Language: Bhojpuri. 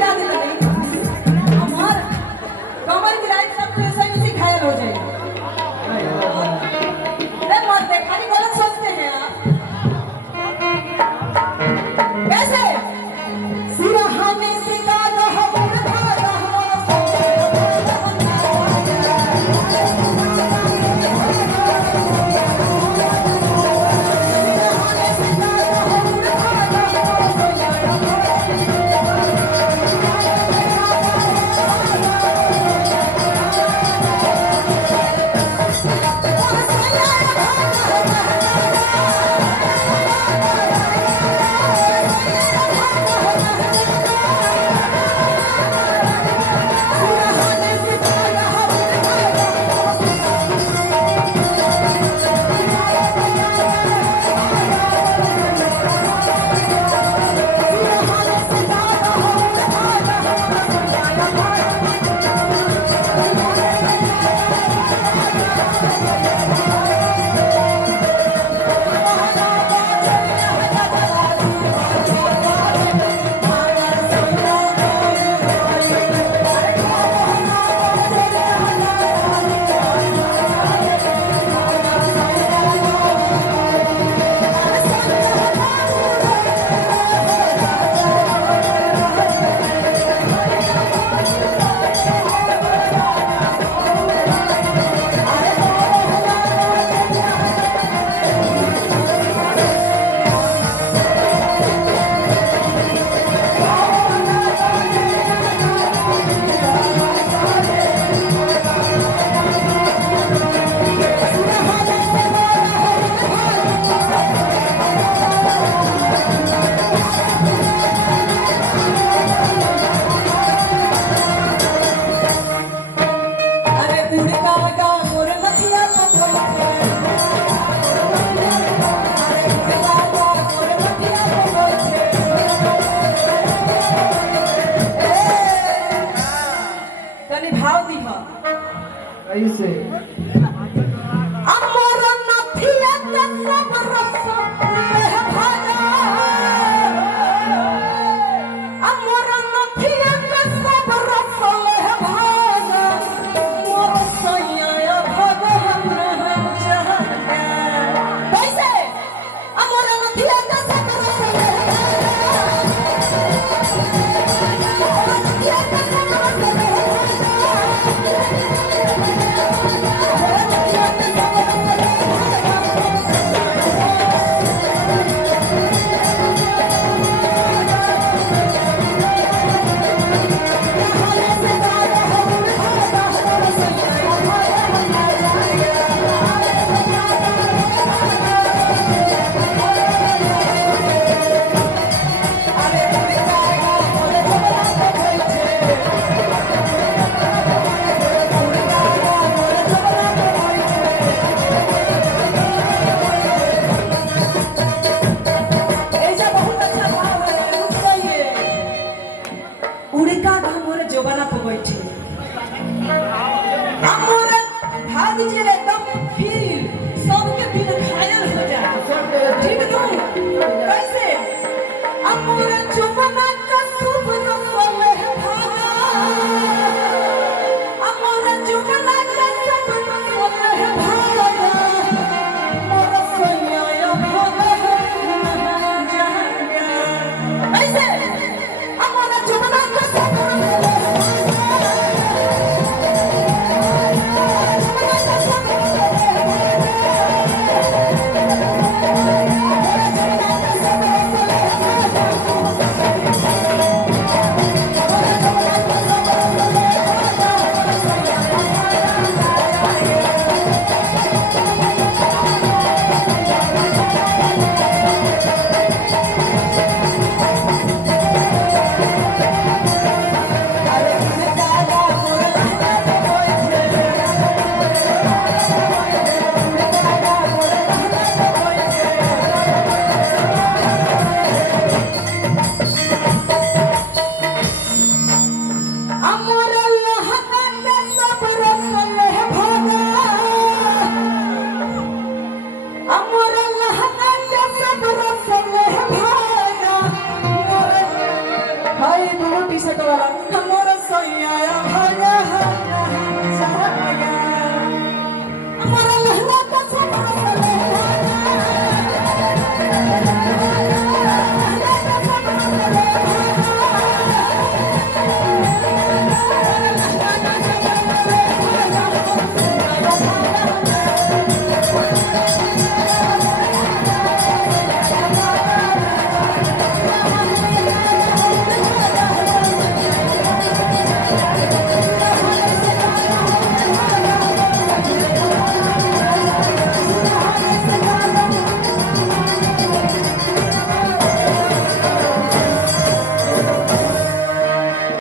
गिरा दे हमार कमर गिराई सब तो ऐसे ही घायल हो जाएगी। अरे मत दे, खाली गलत सोचते हैं आप। कैसे सिरहाने से गाना हम धारा कैसे अमर नथिया सब रस में भागा अमर नथिया सब रस में भागा मोर सैया भगवान जहागा कैसे अमर नथिया सब रस में जोबाना पे बैठे अमर भाग जे एकदम फील सबके दिल घायल हो जाए ठीक नो कैसे अमर जोबाना का शुभ नस्ल है भागा अमर जोबाना का शुभ नस्ल है भागा मोर सैया भगवान जहागा कैसे अमर जोबाना का शुभ सेट वाला मोर सैया भैया